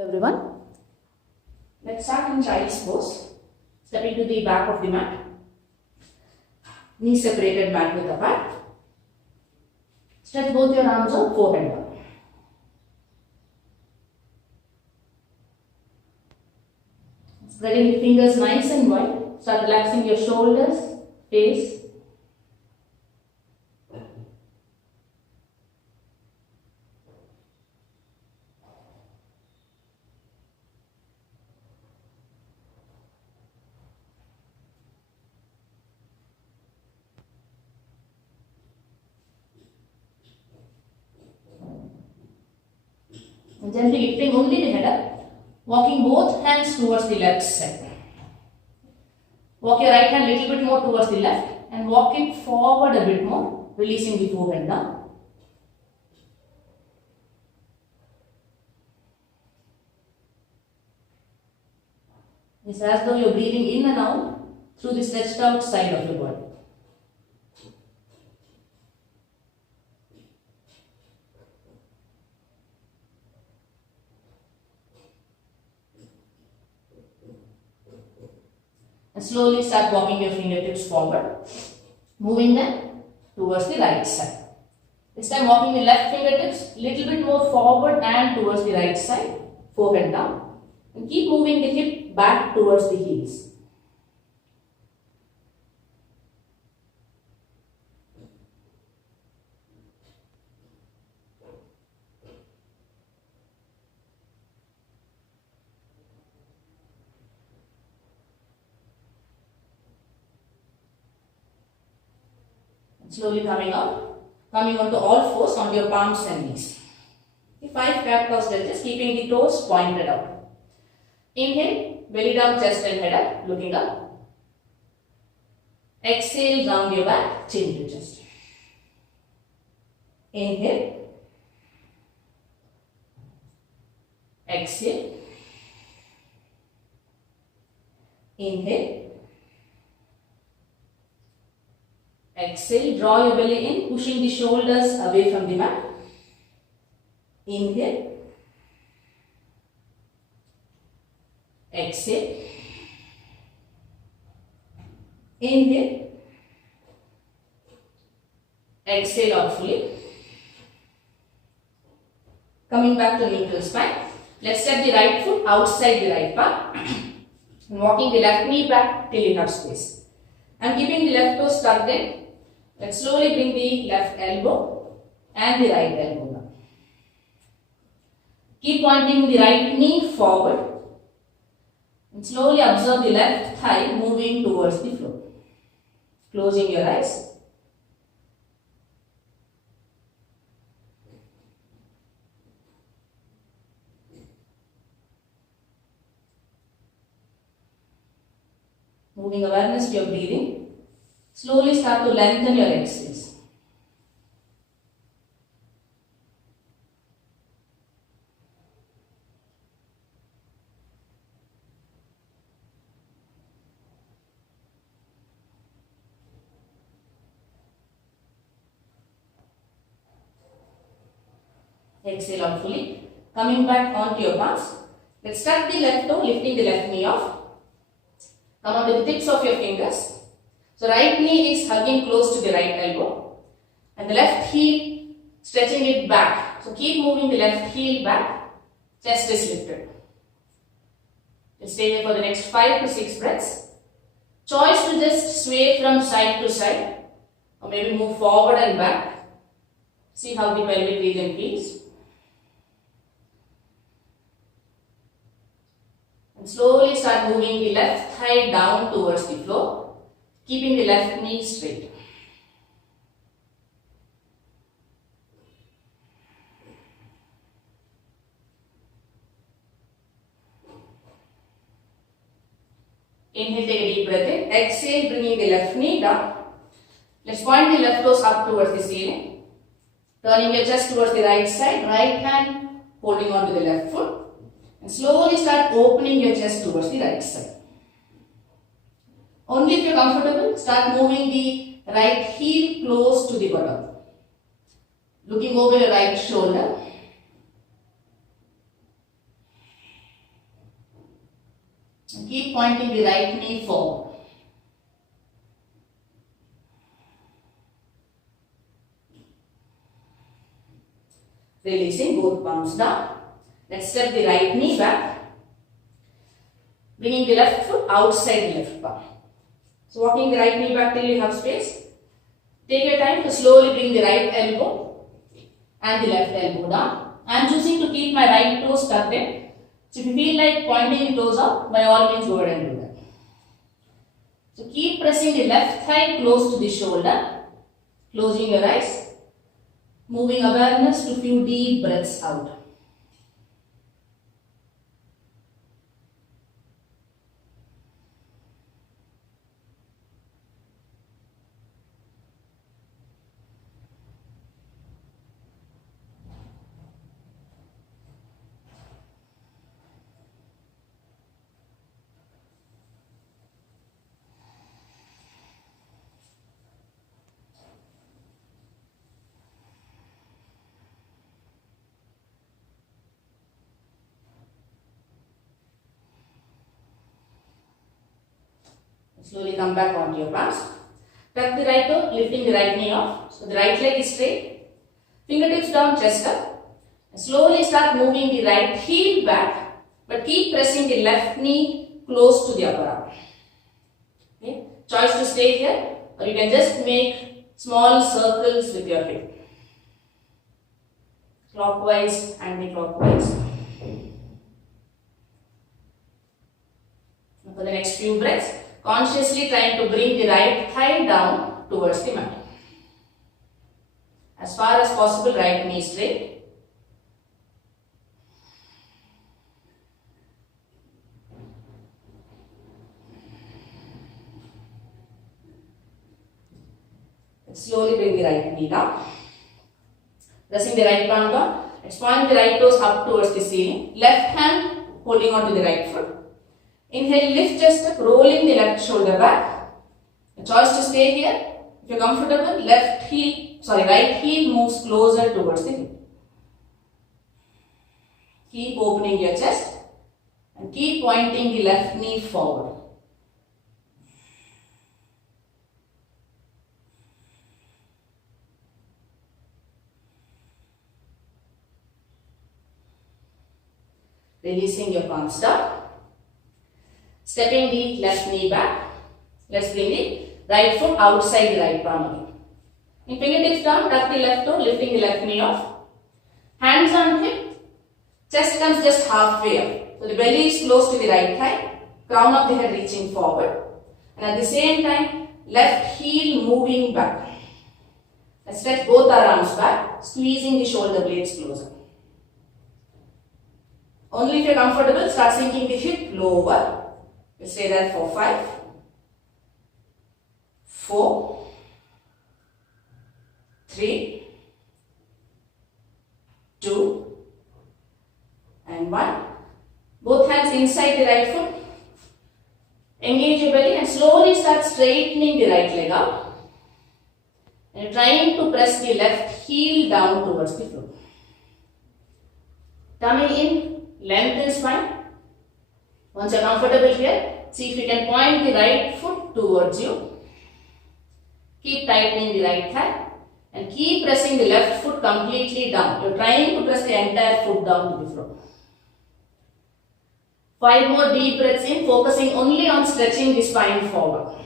Everyone, let's start in child's pose. Stepping to the back of the mat. Knees separated, mat width apart. Stretch both your arms up, forehead down. Spreading the fingers nice and wide. Start relaxing your shoulders, face. And gently lifting only the head up, walking both hands towards the left side. Walk your right hand a little bit more towards the left and walk it forward a bit more, releasing the forehead down. It's as though you're breathing in and out through the stretched out side of your body. And slowly start walking your fingertips forward, moving them towards the right side. This time walking the left fingertips little bit more forward and towards the right side, forehead down. And keep moving the hip back towards the heels. Slowly coming out, coming onto all fours onto your palms and knees. 5 cat cow stretches, keeping the toes pointed out. Inhale, belly down, chest and head up, looking up. Exhale, round your back, chin to chest. Inhale. Exhale. Inhale. Exhale, draw your belly in, pushing the shoulders away from the mat. Inhale. Exhale. Inhale. Exhale out fully. Coming back to neutral spine. Let's step the right foot outside the right palm and walking the left knee back till you have space. And keeping the left toe tucked in. Let's slowly bring the left elbow and the right elbow down. Keep pointing the right knee forward and slowly observe the left thigh moving towards the floor. Closing your eyes. Moving awareness to your breathing. Slowly start to lengthen your exhales. Exhale out fully. Coming back onto your palms. Let's start the left toe, lifting the left knee off. Come on to the tips of your fingers. So right knee is hugging close to the right elbow and the left heel stretching it back. So keep moving the left heel back, chest is lifted. Let's stay here for the next 5 to 6 breaths. Choice to just sway from side to side or maybe move forward and back. See how the pelvic region feels. And slowly start moving the left thigh down towards the floor. Keeping the left knee straight. Inhale, take a deep breath in. Exhale, bringing the left knee down. Let's point the left toes up towards the ceiling. Turning your chest towards the right side. Right hand holding on to the left foot. And slowly start opening your chest towards the right side. Only if you are comfortable, start moving the right heel close to the bottom. Looking over your right shoulder. Keep pointing the right knee forward. Releasing both palms down. Let's step the right knee back. Bringing the left foot outside the left palm. So walking the right knee back till you have space. Take your time to slowly bring the right elbow and the left elbow down. I am choosing to keep my right toes tucked in. So if you feel like pointing the toes up, by all means go ahead and do that. So keep pressing the left thigh close to the shoulder. Closing your eyes. Moving awareness to few deep breaths out. Slowly come back onto your palms. Tuck the right toe, lifting the right knee off. So the right leg is straight. Fingertips down, chest up. And slowly start moving the right heel back. But keep pressing the left knee close to the upper arm. Okay? Choice to stay here, or you can just make small circles with your hip. Clockwise, anti-clockwise. Now for the next few breaths, consciously trying to bring the right thigh down towards the mat. As far as possible, right knee straight. Slowly bring the right knee down. Pressing the right palm down. Let's point the right toes up towards the ceiling. Left hand holding on to the right foot. Inhale, lift chest up, rolling the left shoulder back. A choice to stay here. If you're comfortable, right heel moves closer towards the hip. Keep opening your chest and keep pointing the left knee forward. Releasing your palms down. Stepping the left knee back. Let's bring the right foot outside the right palm again. In fingertips down, tuck the left toe, lifting the left knee off. Hands on hip. Chest comes just halfway up. So the belly is close to the right thigh. Crown of the head reaching forward. And at the same time, left heel moving back. Let's stretch both our arms back, squeezing the shoulder blades closer. Only if you're comfortable, start sinking the hip lower. We'll stay there for 5, 4, 3, 2, and 1. Both hands inside the right foot. Engage your belly and slowly start straightening the right leg out. And trying to press the left heel down towards the floor. Tummy in, lengthen spine. Once you are comfortable here, see if you can point the right foot towards you. Keep tightening the right thigh and keep pressing the left foot completely down. You are trying to press the entire foot down to the floor. 5 more deep breaths in, focusing only on stretching the spine forward.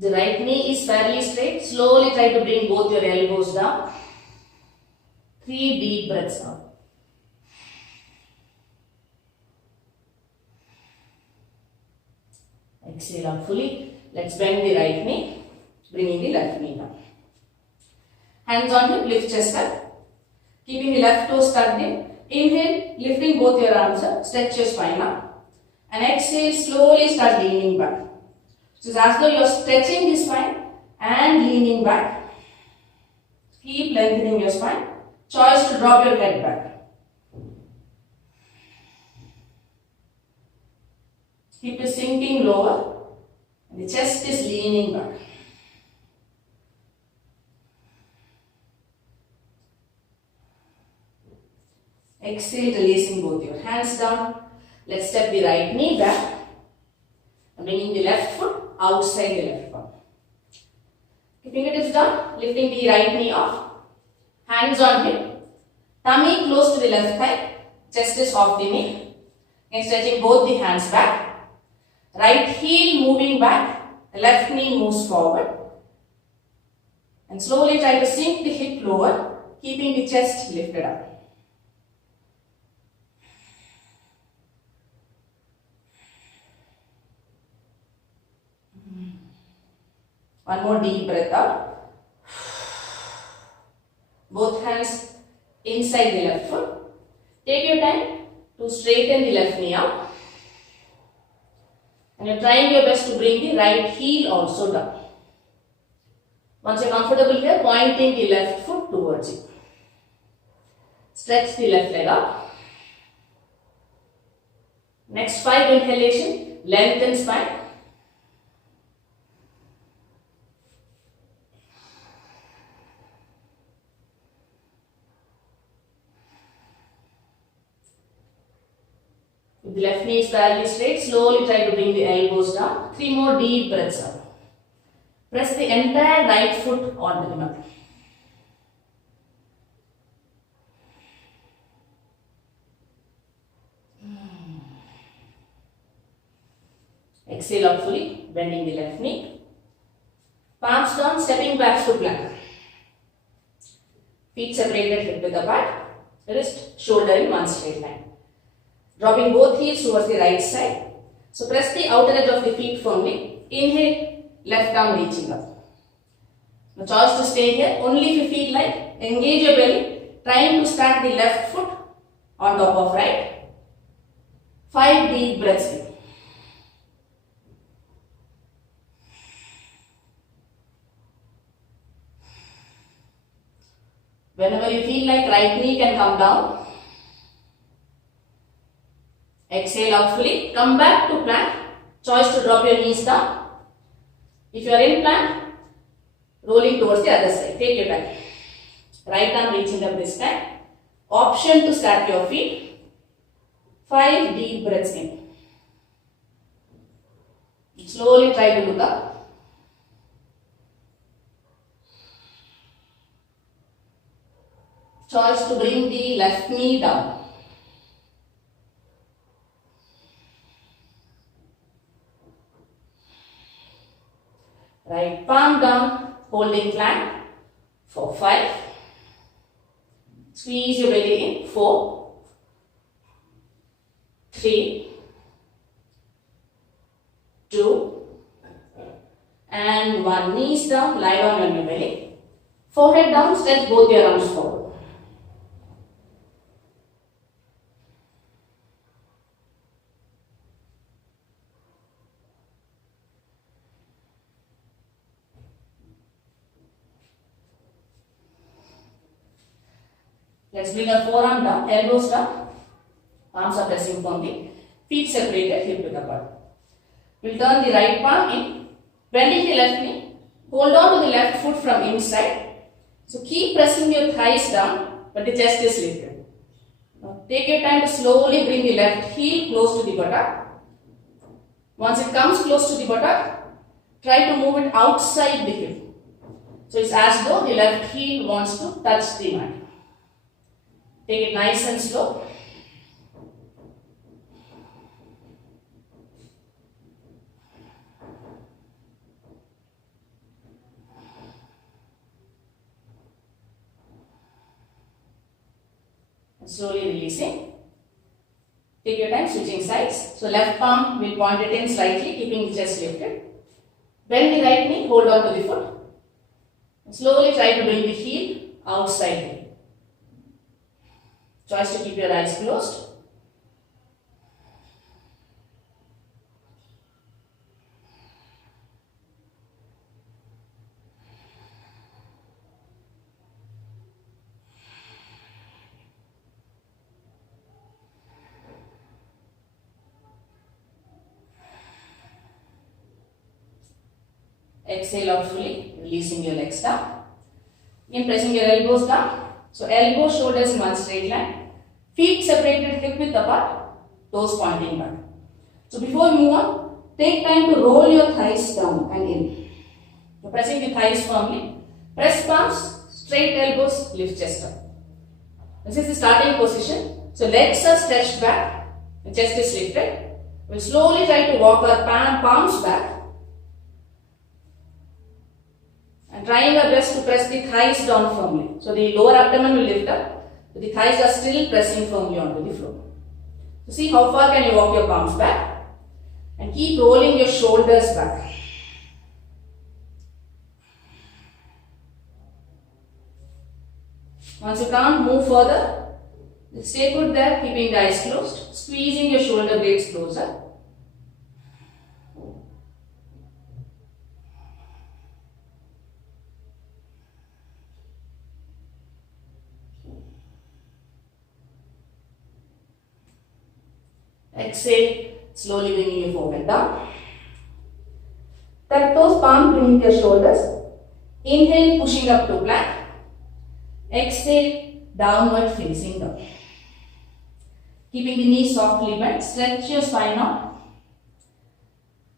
The right knee is fairly straight. Slowly try to bring both your elbows down. 3 deep breaths out. Exhale out fully. Let's bend the right knee, bringing the left knee down. Hands on hip, lift chest up. Keeping the left toes tucked in. Inhale, lifting both your arms up. Stretch your spine up. And exhale, slowly start leaning back. So it's as though you are stretching the spine and leaning back. Keep lengthening your spine. Choice to drop your head back. Hip is sinking lower and the chest is leaning back. Exhale, releasing both your hands down. Let's step the right knee back. Bringing the left foot outside the left palm. Fingertips down, lifting the right knee off. Hands on hip. Tummy close to the left thigh. Chest is off the knee. And stretching both the hands back. Right heel moving back. The left knee moves forward. And slowly try to sink the hip lower, keeping the chest lifted up. One more deep breath out. Both hands inside the left foot. Take your time to straighten the left knee out. And you're trying your best to bring the right heel also down. Once you're comfortable here, pointing the left foot towards you. Stretch the left leg out. Next 5 inhalation, lengthen spine. If the left knee is parallelly straight, slowly try to bring the elbows down. 3 more deep breaths out. Press the entire right foot onto the mat. Exhale out fully, bending the left knee. Palms down, stepping back to plank. Feet separated, hip width apart. Wrist, shoulder in one straight line. Dropping both heels towards the right side. So press the outer edge of the feet firmly. Inhale, left arm reaching up. No choice to stay here. Only if you feel like, engage your belly. Trying to stack the left foot on top of right. 5 deep breaths in. Whenever you feel like, right knee can come down. Exhale out fully. Come back to plank. Choice to drop your knees down. If you are in plank, rolling towards the other side. Take your time. Right arm reaching up this time. Option to stack your feet. 5 deep breaths in. Slowly try to look up. Choice to bring the left knee down. Right palm down, holding plank for 5. Squeeze your belly in. 4, 3, 2, and 1. Knees down, lie down on your belly. Forehead down, stretch both your arms forward. Let's bring our forearm down, elbows down, palms are pressing firmly, feet separated, hip width apart. We'll turn the right palm in, bending the left knee, hold on to the left foot from inside. So keep pressing your thighs down, but the chest is lifted. Now take your time to slowly bring the left heel close to the buttock. Once it comes close to the buttock, try to move it outside the hip. So it's as though the left heel wants to touch the mat. Take it nice and slow. And slowly releasing. Take your time switching sides. So left palm will point it in slightly, keeping the chest lifted. Bend the right knee, hold on to the foot. And slowly try to bring the heel outside the hip. Choice to keep your eyes closed. Exhale out fully, releasing your legs down. Again pressing your elbows down. So elbow, shoulders in one straight line. Feet separated, hip width apart, toes pointing back. So before we move on, take time to roll your thighs down and in. So pressing the thighs firmly. Press palms, straight elbows, lift chest up. This is the starting position. So legs are stretched back, the chest is lifted. We'll slowly try to walk our palms back. And trying our best to press the thighs down firmly. So the lower abdomen will lift up, but the thighs are still pressing firmly onto the floor. So see how far can you walk your palms back. And keep rolling your shoulders back. Once you can't move further, stay put there, keeping the eyes closed, squeezing your shoulder blades closer. Exhale, slowly bringing your forehead down. Tuck those palms beneath your shoulders. Inhale, pushing up to plank. Exhale, downward facing dog. Keeping the knees softly bent, stretch your spine out.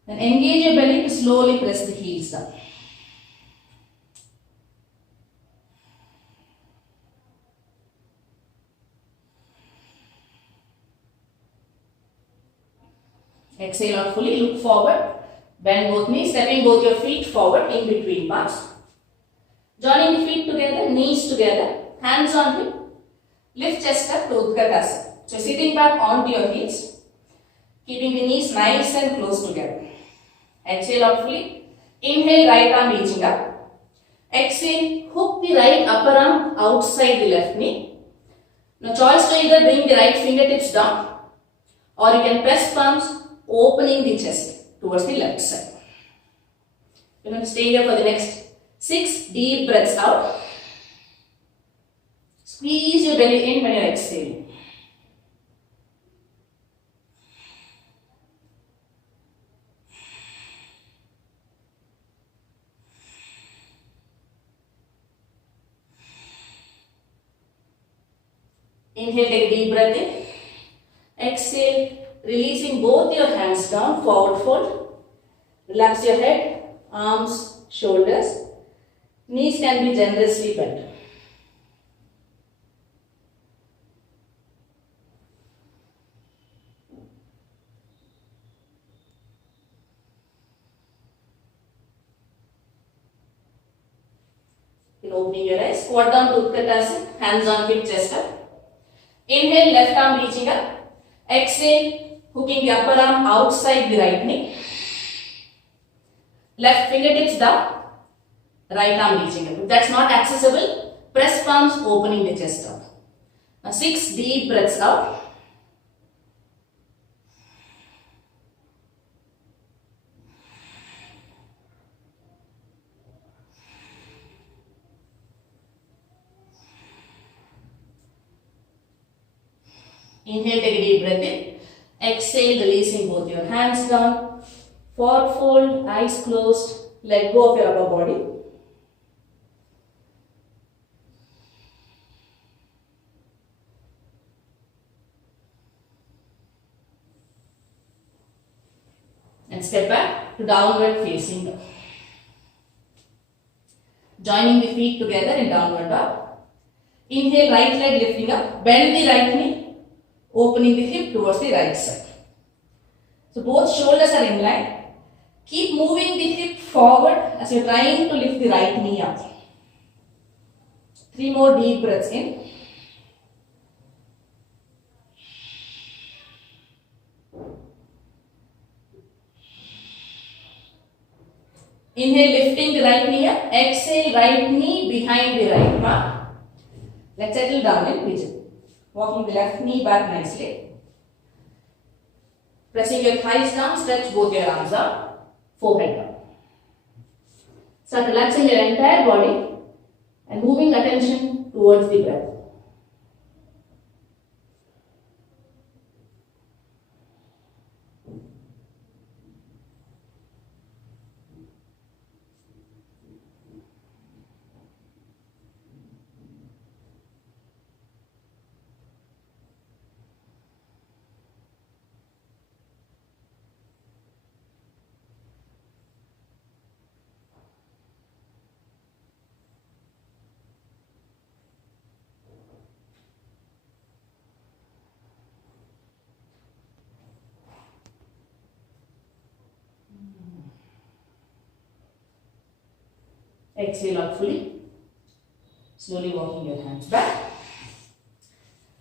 Then engage your belly to slowly press the heels down. Exhale out fully, look forward. Bend both knees, stepping both your feet forward in between palms. Joining the feet together, knees together, hands on hip. Lift chest up to Utkatasana. So sitting back onto your heels, keeping the knees nice and close together. Exhale out fully. Inhale, right arm reaching up. Exhale, hook the right upper arm outside the left knee. Now choice to either bring the right fingertips down or you can press palms, opening the chest towards the left side. You're going to stay here for the next 6 deep breaths out. Squeeze your belly in when you're exhaling. Inhale, take a deep breath in. Exhale, releasing both your hands down, forward fold. Relax your head, arms, shoulders. Knees can be generously bent. In opening your eyes, squat down to Utkatasana, hands on hip, chest up. Inhale, left arm reaching up. Exhale, hooking the upper arm outside the right knee. Left fingertips down, right arm reaching up. If that's not accessible, press palms, opening the chest up. Now 6 deep breaths out. Inhale, take a deep breath in. Exhale, releasing both your hands down. Forward fold, eyes closed. Let go of your upper body. And step back to downward facing dog. Joining the feet together in downward dog. Inhale, right leg lifting up. Bend the right knee. Opening the hip towards the right side. So both shoulders are in line. Keep moving the hip forward as you're trying to lift the right knee up. 3 more deep breaths in. Inhale, lifting the right knee up. Exhale, right knee behind the right palm. Let's settle down in pigeon. Walking the left knee back nicely. Pressing your thighs down, stretch both your arms up, forehead down. Start relaxing your entire body and moving attention towards the breath. Exhale out fully. Slowly walking your hands back.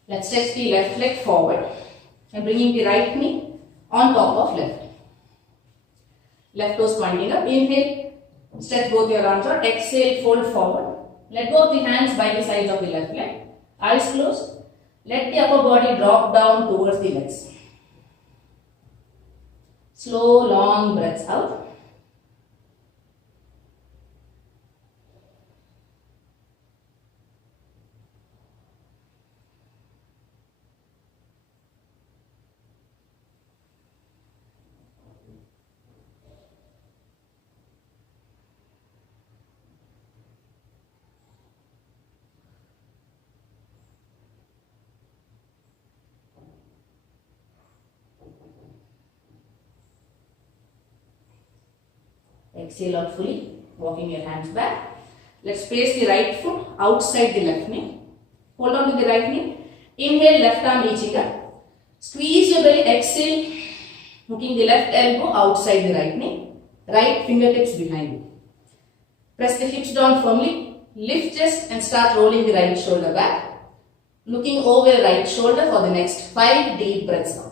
Let's stretch the left leg forward and bringing the right knee on top of left. Left toes pointing up. Inhale, stretch both your arms out. Exhale, fold forward. Let go of the hands by the sides of the left leg. Eyes closed. Let the upper body drop down towards the legs. Slow, long breaths out. Exhale out fully, walking your hands back. Let's place the right foot outside the left knee. Hold on to the right knee. Inhale, left arm reaching up. Squeeze your belly, exhale, hooking the left elbow outside the right knee. Right fingertips behind you. Press the hips down firmly. Lift chest and start rolling the right shoulder back. Looking over your right shoulder for the next 5 deep breaths out.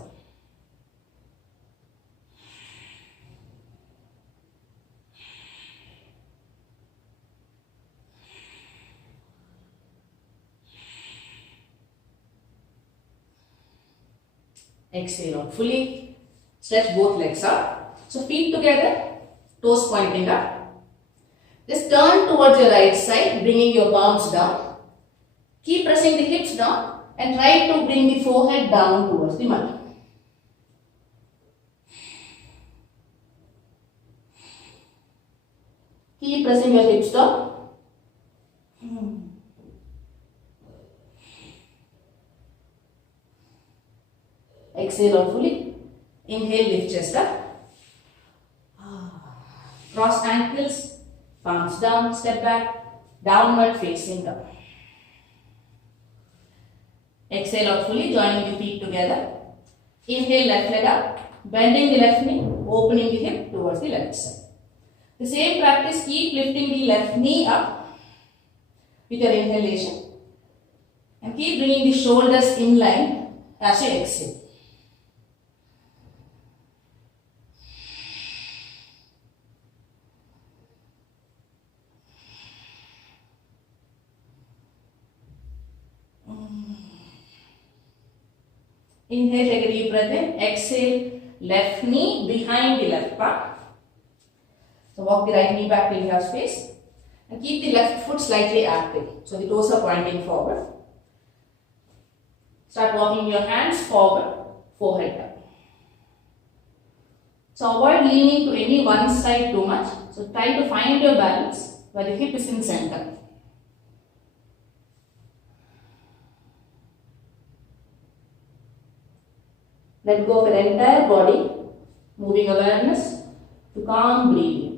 Exhale out fully. Stretch both legs out. So feet together, toes pointing up. Just turn towards your right side, bringing your palms down. Keep pressing the hips down and try to bring the forehead down towards the mat. Keep pressing your hips down. Exhale out fully. Inhale, lift chest up. Cross ankles, palms down, step back, downward facing down. Exhale out fully, joining the feet together. Inhale, left leg up, bending the left knee, opening the hip towards the left side. The same practice, keep lifting the left knee up with your inhalation and keep bringing the shoulders in line as you exhale. Inhale, take a deep breath in. Exhale, left knee behind the left palm. So walk the right knee back till you have space. And keep the left foot slightly active. So the toes are pointing forward. Start walking your hands forward, forehead down. So avoid leaning to any one side too much. So try to find your balance where the hip is in center. Let go of your entire body, moving awareness to calm breathing.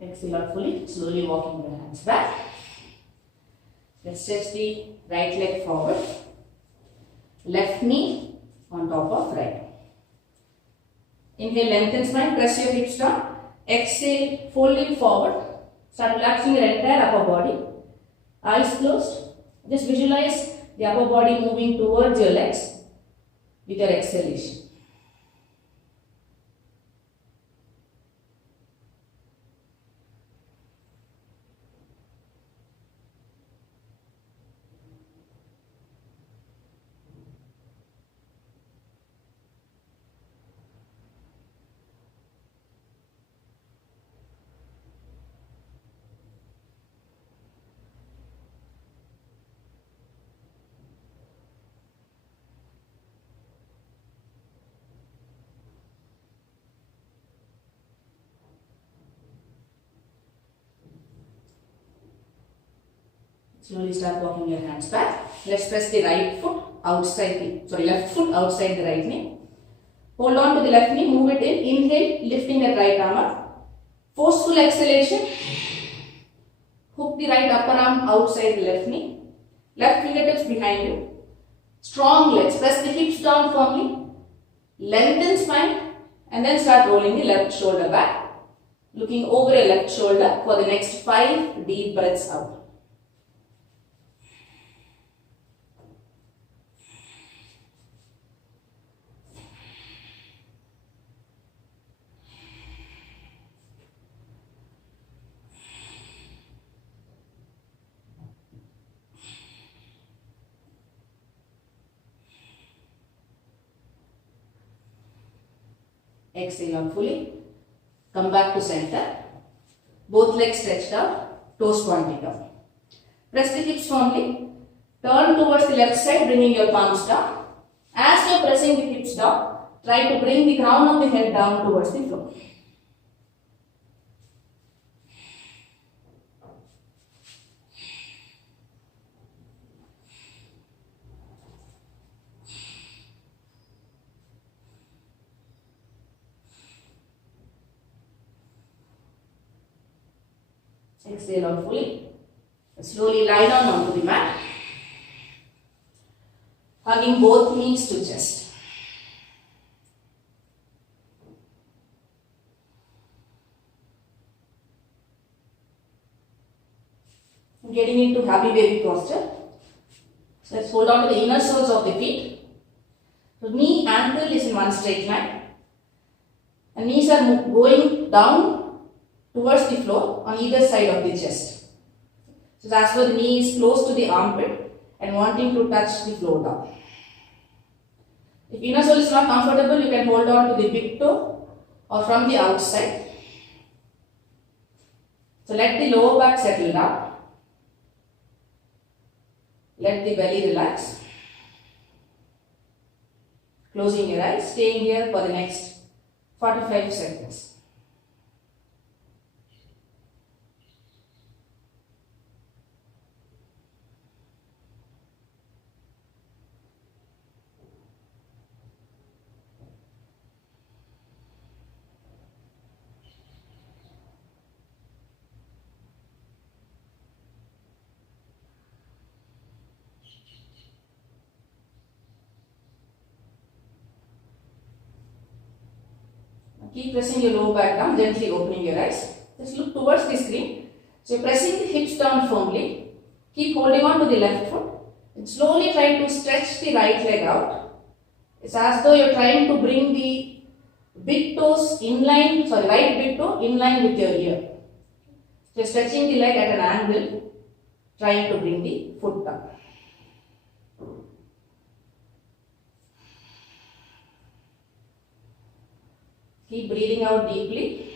Exhale out fully, slowly walking your hands back. Let's stretch the right leg forward. Left knee on top of right. Inhale, lengthen spine, press your hips down. Exhale, folding forward. Start relaxing your entire upper body. Eyes closed. Just visualize the upper body moving towards your legs with your exhalation. Slowly start walking your hands back. Let's press the right foot outside left foot outside the right knee. Hold on to the left knee, move it in. Inhale, lifting that right arm up. Forceful exhalation. Hook the right upper arm outside the left knee. Left fingertips behind you. Strong legs. Press the hips down firmly. Lengthen spine. And then start rolling the left shoulder back. Looking over your left shoulder for the next 5 deep breaths out. Exhale out fully. Come back to center. Both legs stretched out, toes pointing up. Press the hips firmly. Turn towards the left side, bringing your palms down. As you are pressing the hips down, try to bring the crown of the head down towards the floor. Exhale out fully. Slowly lie down onto the mat. Hugging both knees to chest. Getting into happy baby posture. So let's hold on to the inner soles of the feet. So knee ankle is in one straight line. And knees are going down towards the floor on either side of the chest. So that's where the knee is close to the armpit and wanting to touch the floor down. If inner sole is not comfortable, you can hold on to the big toe or from the outside. So let the lower back settle down. Let the belly relax. Closing your eyes, staying here for the next 45 seconds. Keep pressing your lower back down, gently opening your eyes. Just look towards the screen. So pressing the hips down firmly. Keep holding on to the left foot. And slowly try to stretch the right leg out. It's as though you're trying to bring the big toes right big toe in line with your ear. So you're stretching the leg at an angle, trying to bring the foot down. Keep breathing out deeply.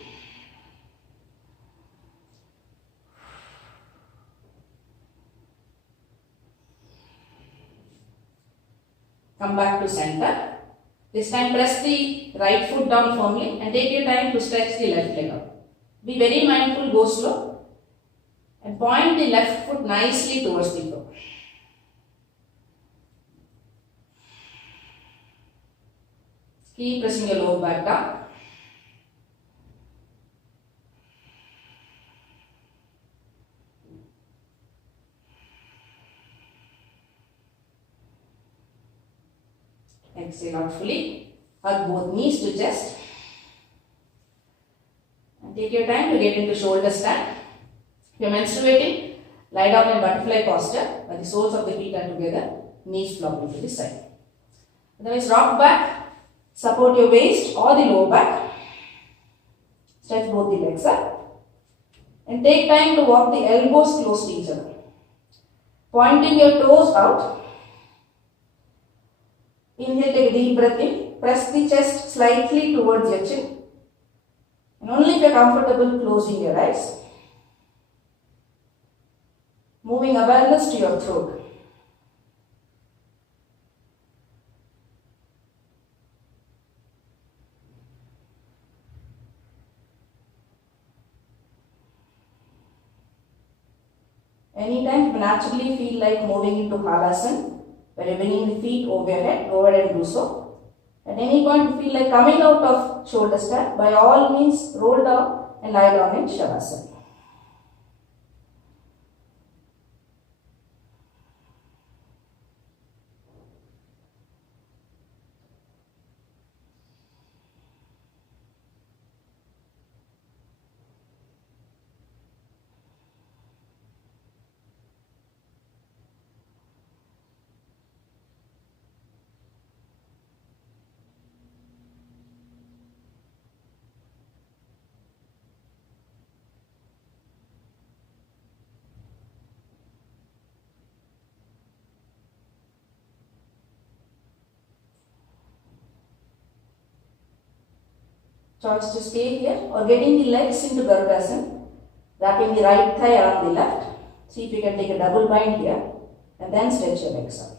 Come back to center. This time press the right foot down firmly and take your time to stretch the left leg out. Be very mindful, go slow and point the left foot nicely towards the floor. Keep pressing your lower back down. Exhale out fully. Hug both knees to chest. And take your time to get into shoulder stand. If you are menstruating, lie down in butterfly posture where the soles of the feet are together, knees flopping to the side. Otherwise, rock back, support your waist or the lower back. Stretch both the legs up. And take time to walk the elbows close to each other. Pointing your toes out. Inhale, take a deep breath in. Press the chest slightly towards your chin. And only if you are comfortable, closing your eyes. Moving awareness to your throat. Anytime you naturally feel like moving into Halasana, when you're bringing the feet over your head, go ahead and do so. At any point you feel like coming out of shoulder stand, by all means roll down and lie down in Shavasana. Choice to stay here or getting the legs into Garudasana, wrapping the right thigh around the left. See if you can take a double bind here and then stretch your legs out.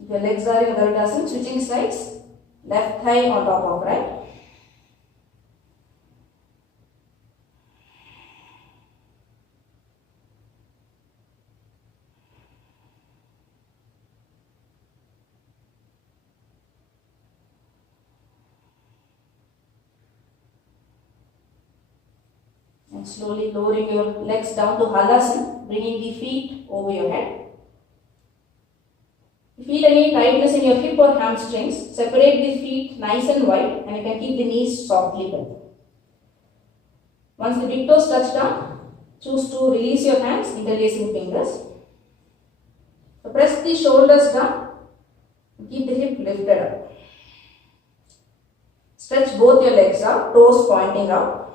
If your legs are in Garudasana, switching sides, left thigh on top of right. And slowly lowering your legs down to Halasana, bringing the feet over your head. If you feel any tightness in your hip or hamstrings, separate the feet nice and wide and you can keep the knees softly bent. Once the big toes touch down, choose to release your hands, interlacing fingers. So press the shoulders down, keep the hip lifted up. Stretch both your legs out, toes pointing out.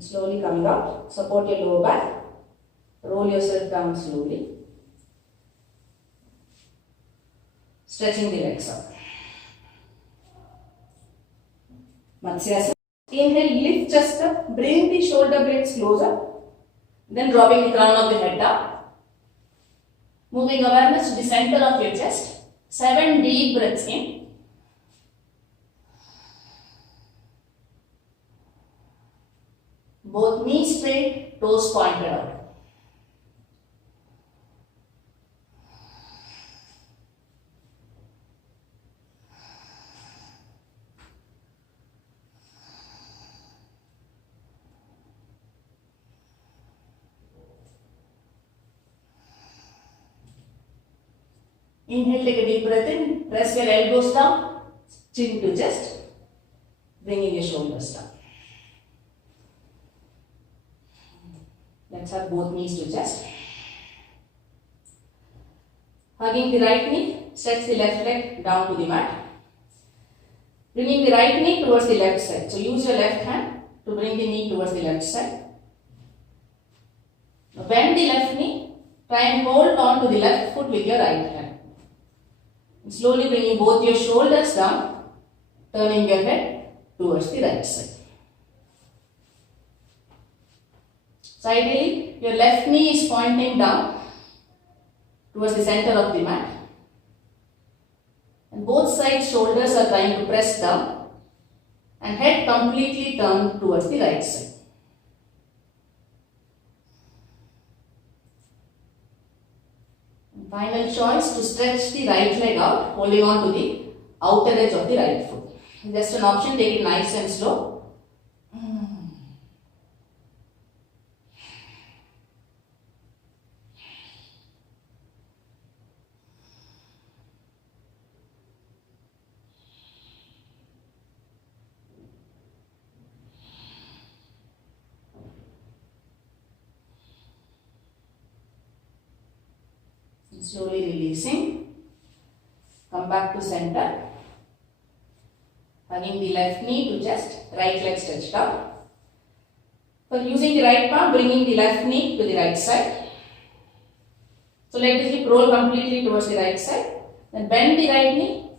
Slowly coming out, support your lower back, roll yourself down slowly, stretching the legs out. Matsyasana. Inhale, lift chest up, bring the shoulder blades closer, then dropping the crown of the head down. Moving awareness to the center of your chest. 7 deep breaths in. Both knees straight, toes pointed out. Inhale, take a deep breath in, press your elbows down, chin to chest, bringing your shoulders down. Let's have both knees to chest. Hugging the right knee, stretch the left leg down to the mat. Bringing the right knee towards the left side. So use your left hand to bring the knee towards the left side. Now bend the left knee, try and hold on to the left foot with your right hand. And slowly bringing both your shoulders down, turning your head towards the right side. So ideally, your left knee is pointing down towards the center of the mat. And both sides shoulders are trying to press down and head completely turned towards the right side. And final choice to stretch the right leg out, holding on to the outer edge of the right foot. Just an option, take it nice and slow. Slowly releasing, come back to center. Hugging the left knee to chest, right leg stretched out. For using the right palm, bringing the left knee to the right side. So let the hip roll completely towards the right side. Then bend the right knee,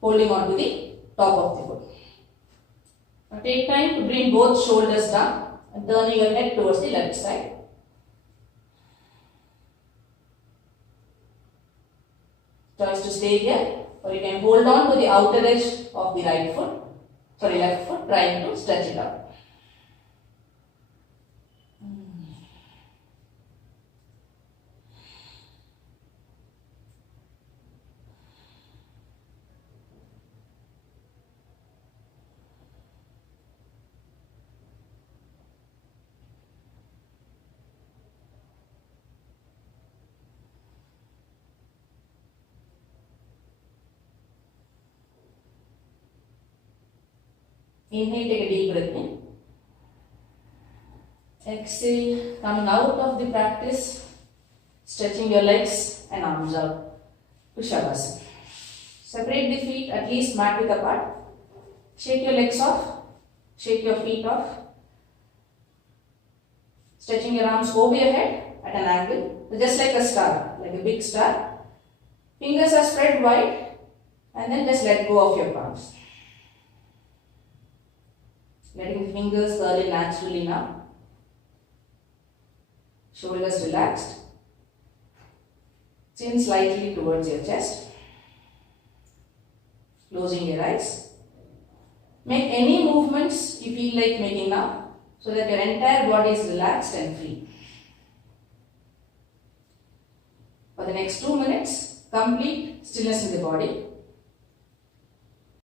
holding on to the top of the foot. Now take time to bring both shoulders down and turning your head towards the left side. Choice to stay here, or you can hold on to the outer edge of the left foot, trying to stretch it out. Inhale, take a deep breath in. Exhale, coming out of the practice, stretching your legs and arms out to Shavasana. Separate the feet at least mat width apart. Shake your legs off, shake your feet off. Stretching your arms over your head at an angle, so just like a star, like a big star. Fingers are spread wide and then just let go of your palms. Letting the fingers curl in naturally now. Shoulders relaxed. Chin slightly towards your chest. Closing your eyes. Make any movements you feel like making now, so that your entire body is relaxed and free. For the next 2 minutes, complete stillness in the body.